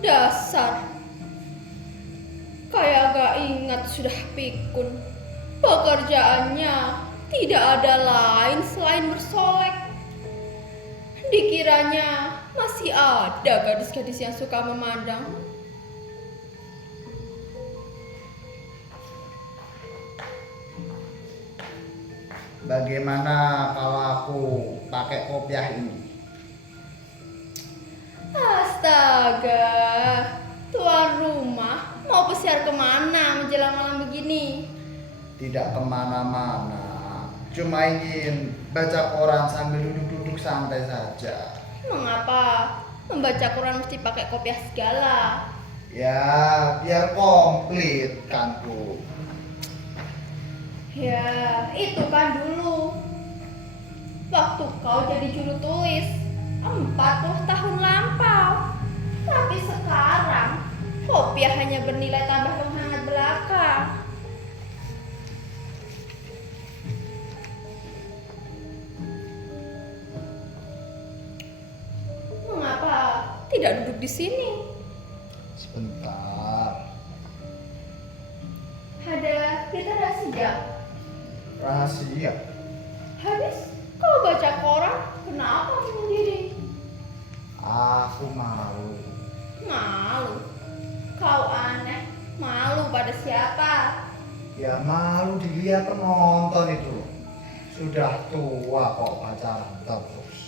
Dasar, kayak gak ingat sudah pikun. Pekerjaannya tidak ada lain selain bersolek. Dikiranya masih ada gadis-gadis yang suka memandang. Bagaimana kalau aku pakai kopiah ini? Astaga, tuan rumah mau pesiar kemana menjelang malam begini? Tidak kemana-mana, cuma ingin baca koran sambil duduk-duduk santai saja. Mengapa membaca Quran mesti pakai kopiah segala? Ya, biar komplit kan Bu. Ya, itu kan dulu. Waktu kau jadi juru tulis 40 tahun lampau. Tapi sekarang kopiah hanya bernilai tambah penghangat belaka. Mengapa tidak duduk di sini? Sebentar. Ada berita rahasia. Rahasia. Habis kau baca koran, kenapa bunuh diri? Aku malu. Malu? Kau aneh. Malu pada siapa? Ya malu dilihat penonton itu. Sudah tua kok pacaran terus.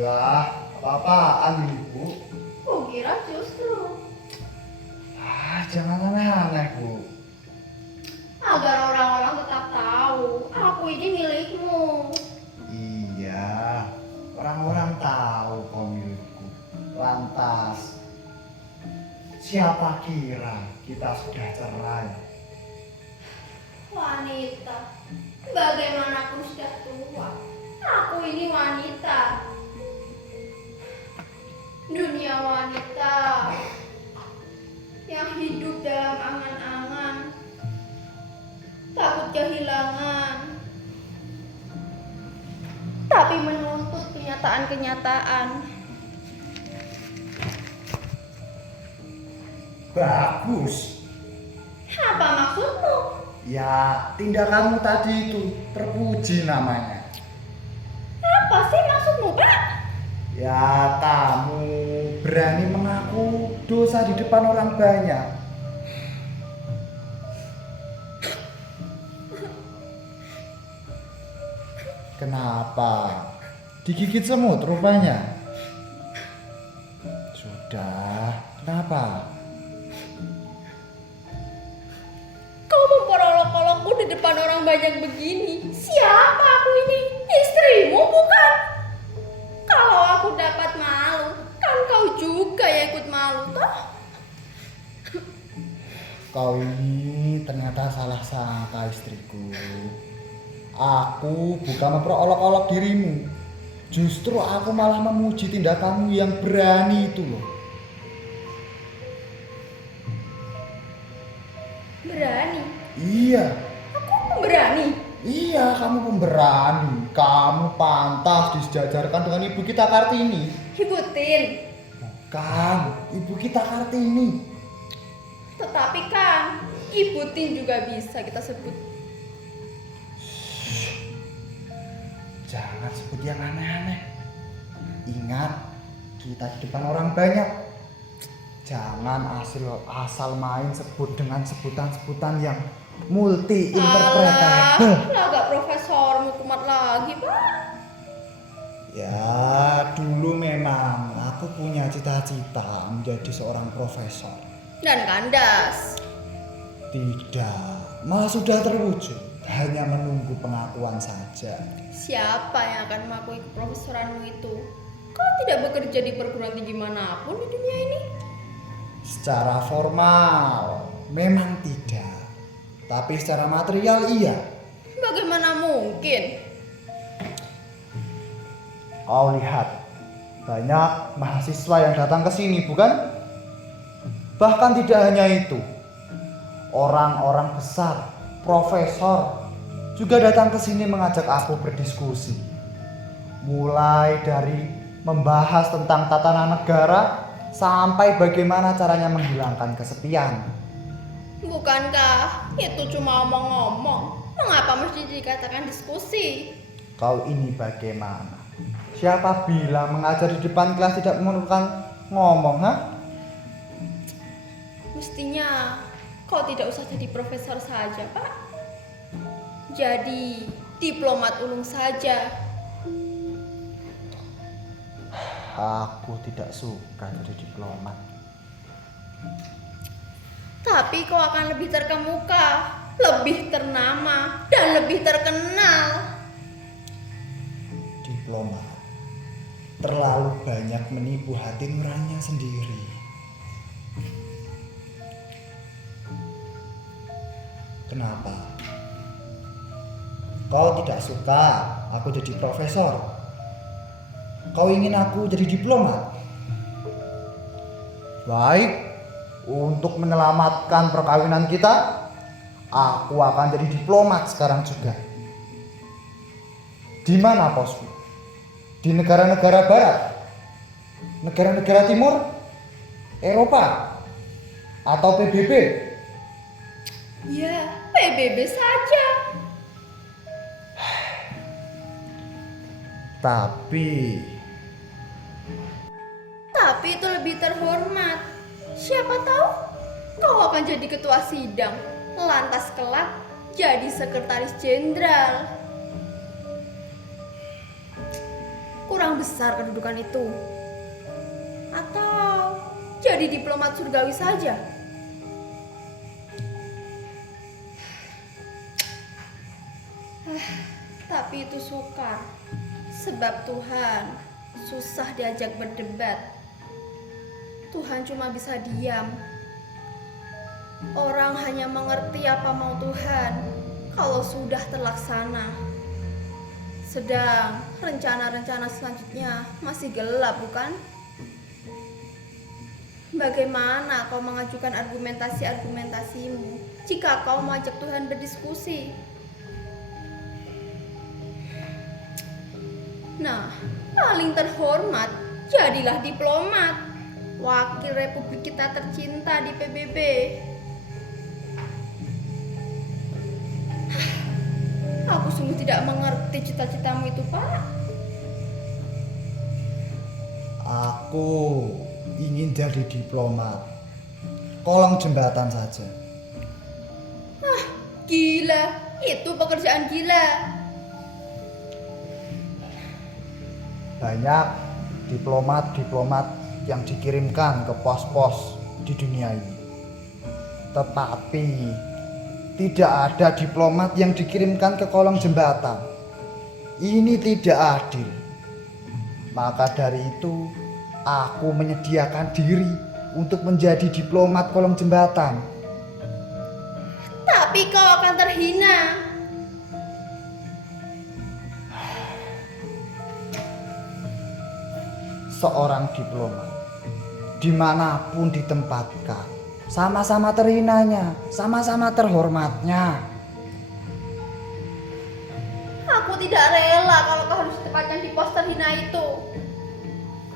Lah, apa-apaan ini, Bu? Kukira justru Jangan aneh-aneh, Bu. agar orang-orang tetap tahu aku ini milikmu. Iya, orang-orang tahu kau milikku. Lantas, siapa kira kita sudah cerai? Wanita, bagaimanapun sudah tua, aku ini wanita. Dunia wanita yang hidup dalam angan-angan, takut kehilangan, tapi menuntut kenyataan-kenyataan. Bagus. Apa maksudmu? Ya, tindakanmu tadi itu terpuji namanya. Apa sih maksudmu, Pak? Ya, kamu berani mengaku dosa di depan orang banyak. Kenapa? Digigit semut rupanya. Sudah, kenapa? Kau memperolok-olokku di depan orang banyak begini. Siapa aku ini? Istrimu bukan? Kalau aku dapat malu, kan kau juga yang ikut malu, toh? Kau ini ternyata salah sangka istriku. Aku bukan memperolok-olok dirimu. Justru aku malah memuji tindakanmu yang berani itu loh. Berani? Iya, Aku pemberani? iya kamu pemberani. Kamu pantas disejajarkan dengan Ibu kita Kartini. Ibu Tin. Bukan, Ibu kita Kartini. Tetapi kan, Ibu Tin juga bisa kita sebut. Jangan sebut yang aneh-aneh. Ingat, kita di depan orang banyak. Jangan asal main sebut dengan sebutan-sebutan yang multi interpretable. Alah, gak profesormu kumat lagi, Pak. Ya, dulu memang aku punya cita-cita menjadi seorang profesor. Dan kandas. Tidak, malah sudah terwujud. Hanya menunggu pengakuan saja. Siapa yang akan mengakui keprofesoranmu itu? Kau tidak bekerja di perguruan tinggi manapun di dunia ini? Secara formal memang tidak, tapi secara material iya. Bagaimana mungkin? Kau lihat Banyak mahasiswa yang datang ke sini, bukan? Bahkan tidak hanya itu, orang-orang besar, profesor juga datang ke sini mengajak aku berdiskusi. Mulai dari membahas tentang tatanan negara sampai bagaimana caranya menghilangkan kesepian. Bukankah itu cuma omong-omong? Mengapa mesti dikatakan diskusi? Kau ini bagaimana? Siapa bilang mengajar di depan kelas tidak memerlukan ngomong, ha? Mestinya kau tidak usah jadi profesor saja, Pak. Jadi diplomat ulung saja. Aku tidak suka jadi diplomat. Tapi kau akan lebih terkemuka, lebih ternama, dan lebih terkenal. Diplomat terlalu banyak menipu hati nuraninya sendiri. Kenapa? Kau tidak suka aku jadi profesor? Kau ingin aku jadi diplomat? Baik, untuk menyelamatkan perkawinan kita, aku akan jadi diplomat sekarang juga. Di mana posku? Di negara-negara barat? Negara-negara timur? Eropa? Atau PBB? Ya, PBB saja. Tapi itu lebih terhormat. Siapa tahu kau akan jadi ketua sidang, lantas kelak jadi sekretaris jenderal. Kurang besar kedudukan itu. Atau jadi diplomat surgawi saja. Tapi itu sukar. Sebab Tuhan susah diajak berdebat. Tuhan cuma bisa diam. Orang hanya mengerti apa mau Tuhan kalau sudah terlaksana. Sedang rencana-rencana selanjutnya masih gelap, bukan? Bagaimana kau mengajukan argumentasi-argumentasimu jika kau mengajak Tuhan berdiskusi? Nah, paling terhormat, jadilah diplomat, wakil Republik kita tercinta di PBB. Aku sungguh tidak mengerti cita-citamu itu, Pak. Aku ingin jadi diplomat kolong jembatan saja. Gila, itu pekerjaan gila. Banyak diplomat-diplomat yang dikirimkan ke pos-pos di dunia ini. Tetapi tidak ada diplomat yang dikirimkan ke kolong jembatan. Ini tidak adil. Maka dari itu, aku menyediakan diri untuk menjadi diplomat kolong jembatan. Tapi kau akan terhina. Seorang diplomat dimanapun ditempatkan sama-sama terhinanya, sama-sama terhormatnya. Aku tidak rela kalau kau harus ditempatkan di pos terhina itu.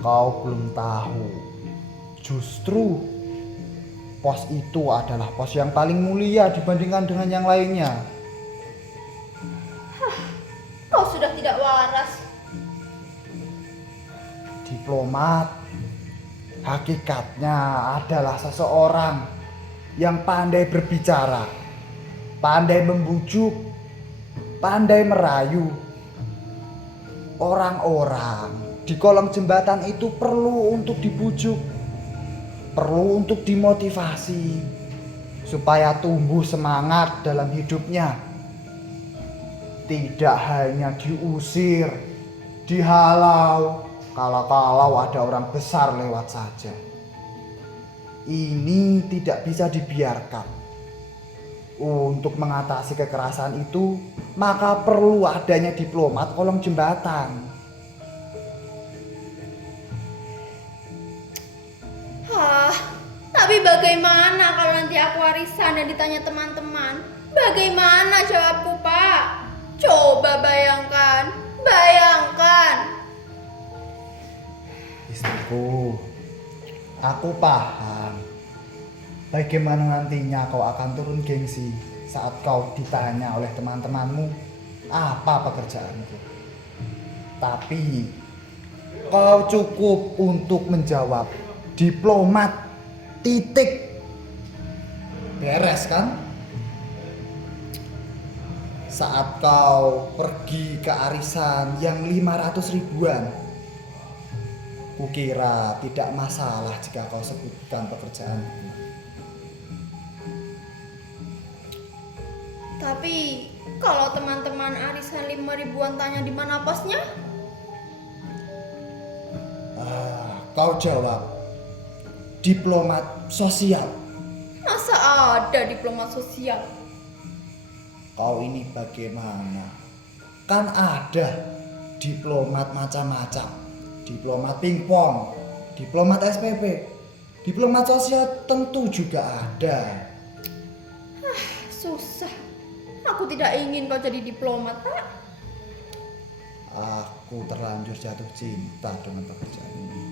Kau belum tahu, justru pos itu adalah pos yang paling mulia dibandingkan dengan yang lainnya. Kau sudah tidak waras. Diplomat hakikatnya adalah seseorang yang pandai berbicara, pandai membujuk, pandai merayu. Orang-orang di kolong jembatan itu perlu untuk dibujuk, perlu untuk dimotivasi supaya tumbuh semangat dalam hidupnya. Tidak hanya diusir, dihalau kalau ada orang besar lewat saja. Ini tidak bisa dibiarkan. Untuk mengatasi kekerasan itu, maka perlu adanya diplomat kolong jembatan. arisan dan ditanya teman-teman, bagaimana jawabku, Pak? Coba bayangkan, bayangkan. Istriku, aku paham bagaimana nantinya kau akan turun gengsi saat kau ditanya oleh teman-temanmu apa pekerjaanku. Tapi kau cukup untuk menjawab diplomat, titik. Beres kan? Saat kau pergi ke arisan yang 500 ribuan, kukira tidak masalah jika kau sebutkan pekerjaanku. Tapi kalau teman-teman arisan 5 ribuan tanya di mana posnya? Kau jawab diplomat sosial. Masa ada diplomat sosial? Kau ini bagaimana? Kan ada diplomat macam-macam. Diplomat pingpong, diplomat SPP, diplomat sosial tentu juga ada. Susah. Aku tidak ingin kau jadi diplomat, Pak. Aku terlanjur jatuh cinta dengan pekerjaan ini.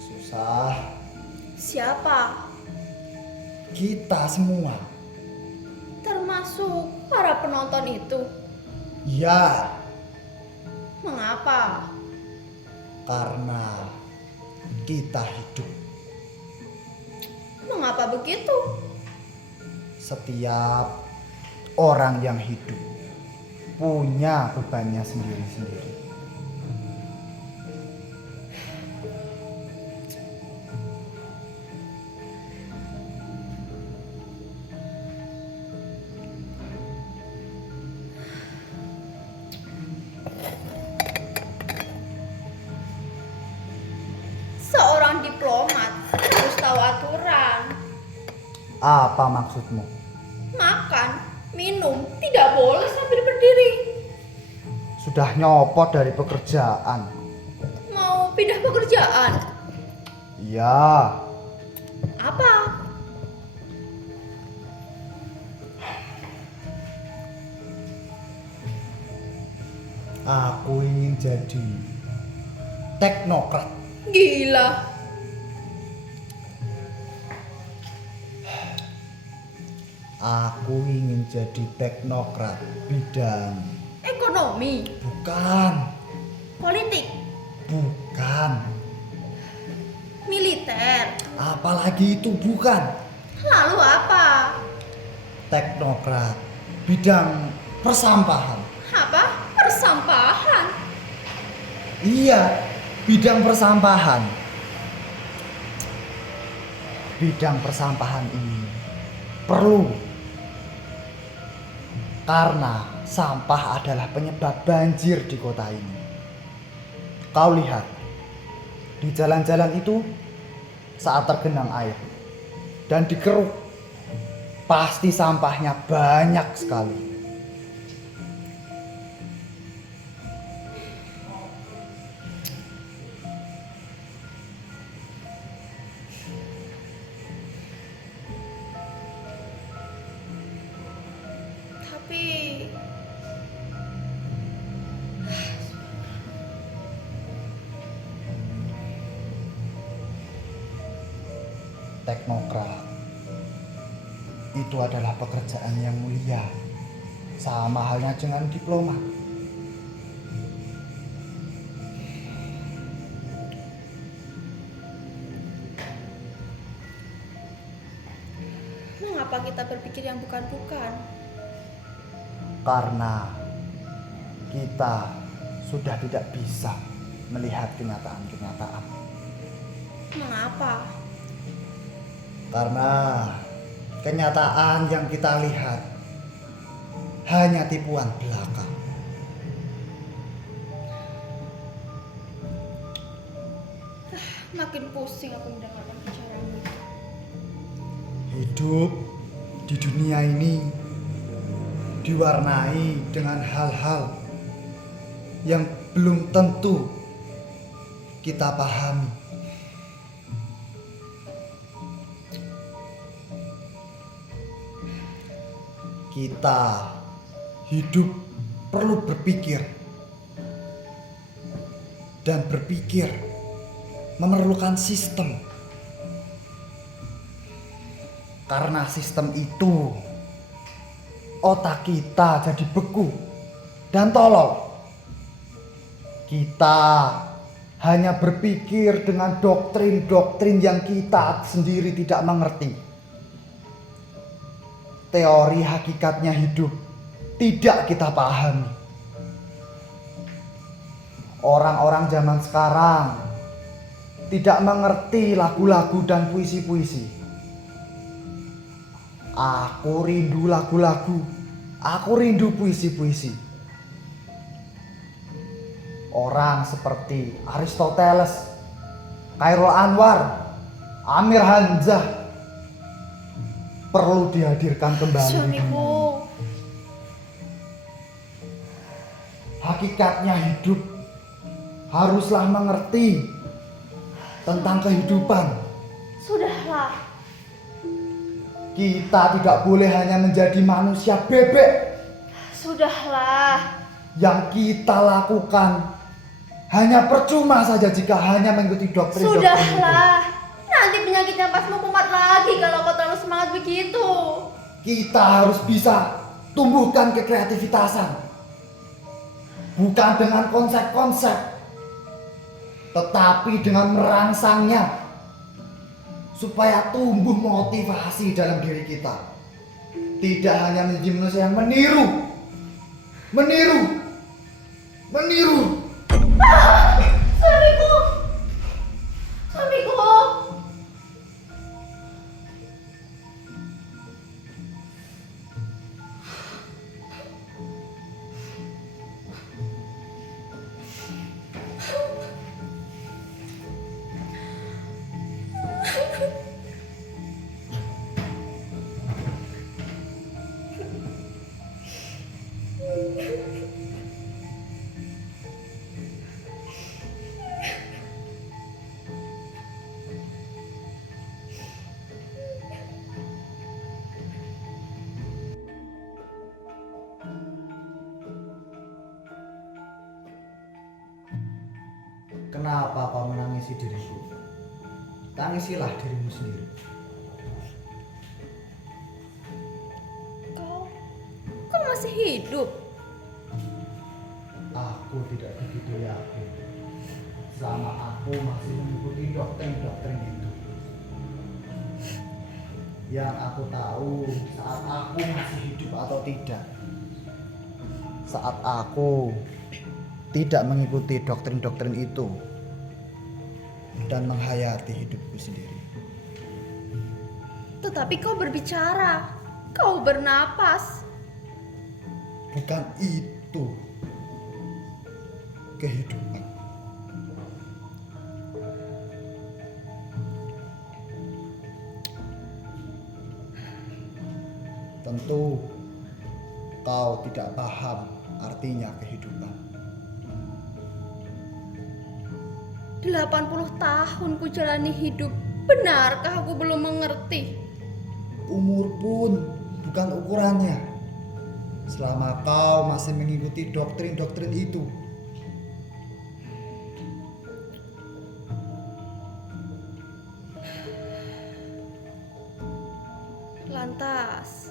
Susah. Siapa? Kita semua. Termasuk para penonton itu. Ya, Mengapa? karena kita hidup. Mengapa begitu? Setiap orang yang hidup punya bebannya sendiri-sendiri. Seorang diplomat harus tahu aturan. Apa maksudmu? Makan, minum, tidak boleh sambil berdiri. Sudah nyopot dari pekerjaan. Mau pindah pekerjaan? Ya, Apa? aku ingin jadi teknokrat. Gila. Aku ingin jadi teknokrat bidang. Ekonomi, Bukan, politik, bukan. militer. Apalagi itu bukan. Lalu apa? Teknokrat bidang persampahan. Apa? Persampahan. Iya, bidang persampahan. Bidang persampahan ini perlu karena sampah adalah penyebab banjir di kota ini. Kau lihat, di jalan-jalan itu saat tergenang air dan dikeruk, pasti sampahnya banyak sekali. Tapi Teknokrat itu adalah pekerjaan yang mulia, sama halnya dengan diplomat. mengapa kita berpikir yang bukan-bukan? Karena kita sudah tidak bisa melihat kenyataan-kenyataan. Mengapa? Karena kenyataan yang kita lihat hanya tipuan belaka. Makin pusing aku mendengarkan bicaramu. Hidup di dunia ini diwarnai dengan hal-hal yang belum tentu kita pahami. Kita hidup perlu berpikir, dan berpikir memerlukan sistem. Karena sistem itu, otak kita jadi beku dan tolol. Kita hanya berpikir dengan doktrin-doktrin yang kita sendiri tidak mengerti. Teori hakikatnya hidup tidak kita pahami. Orang-orang zaman sekarang tidak mengerti lagu-lagu dan puisi-puisi. Aku rindu lagu-lagu, aku rindu puisi-puisi. Orang seperti Aristoteles, Khairul Anwar, Amir Hamzah perlu dihadirkan kembali. Suamiku, Hakikatnya hidup haruslah mengerti tentang kehidupan. sudahlah. Kita tidak boleh hanya menjadi manusia bebek. Sudahlah. Yang kita lakukan hanya percuma saja jika hanya mengikuti doktrin-doktrin itu. Sudahlah. Nanti penyakitnya pasmu kumat lagi kalau kau terlalu semangat begitu. Kita harus bisa tumbuhkan kekreativitasan. Bukan dengan konsep-konsep, tetapi dengan merangsangnya supaya tumbuh motivasi dalam diri kita. Tidak hanya menjadi manusia yang meniru. Suamiku. Suamiku. Kenapa kau menangisi diriku? Tangisilah dirimu sendiri. Kau masih hidup. Aku tidak begitu yakin. Selama aku masih mengikuti doktrin-doktrin itu. Yang aku tahu saat aku masih hidup atau tidak. Saat aku tidak mengikuti doktrin-doktrin itu dan menghayati hidupku sendiri. Tetapi kau berbicara. Kau bernapas. Bukan itu kehidupan. Tentu kau tidak paham artinya kehidupan. 80 tahun ku jalani hidup. Benarkah aku belum mengerti? Umur pun bukan ukurannya. Selama kau masih mengikuti doktrin-doktrin itu. Lantas,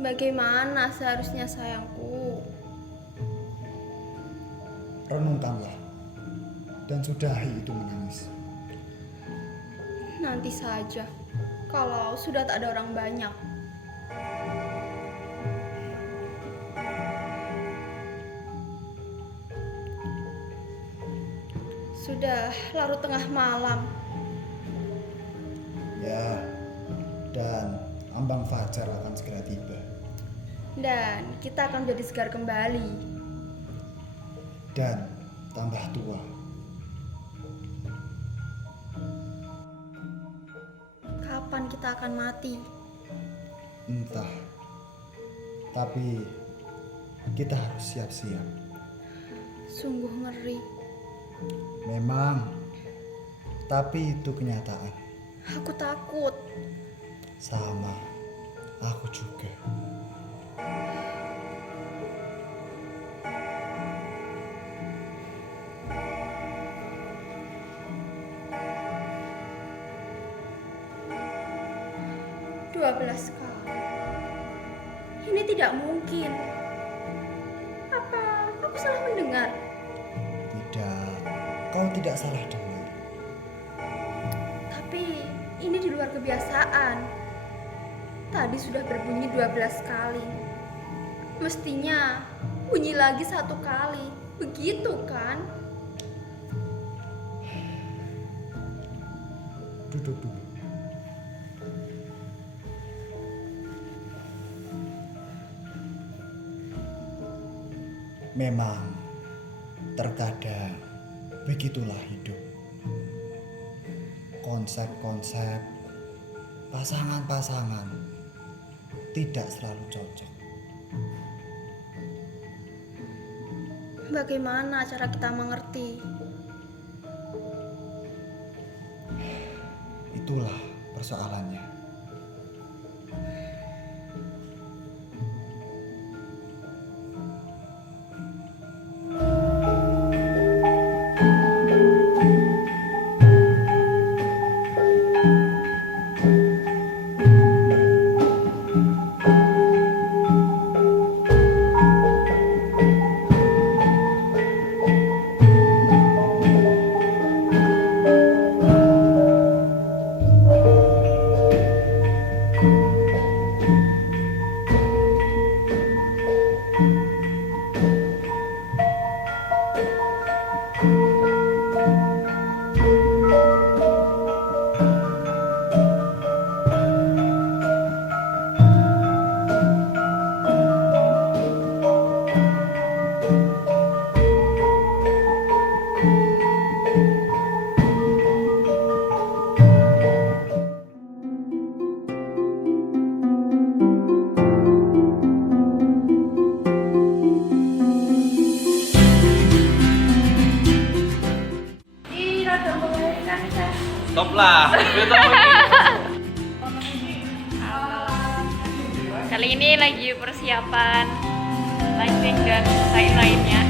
bagaimana seharusnya sayangku? Renungkanlah dan sudahi itu menangis. Nanti saja, kalau sudah tak ada orang banyak. Sudah larut tengah malam. Ya, dan ambang fajar akan segera tiba. Dan kita akan menjadi segar kembali. Dan tambah tua. Kapan kita akan mati? Entah. Tapi kita harus siap-siap. Sungguh ngeri. Memang Tapi itu kenyataan. Aku takut. Sama, aku juga. Dua 12 kali. Ini tidak mungkin. Apa aku salah mendengar? Tidak, kau tidak salah dengar. Tapi ini di luar kebiasaan. Tadi sudah berbunyi 12 kali. Mestinya bunyi lagi 1 kali. Begitu kan? Duduk dulu. Memang terkadang begitulah hidup. Konsep-konsep, pasangan-pasangan tidak selalu cocok. Bagaimana cara kita mengerti? Itulah persoalannya. Stop lah. Kali ini lagi persiapan lighting dan lain-lainnya.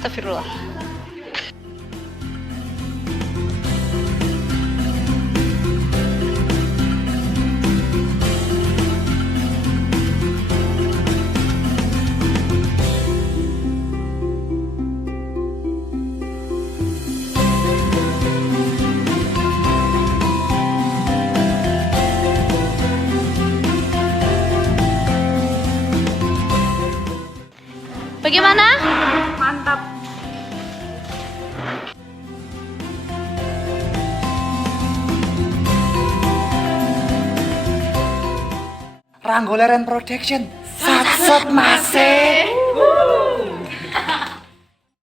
Astagfirullah. Bagaimana? Mantap. Ranggoleren Production. Sat masih.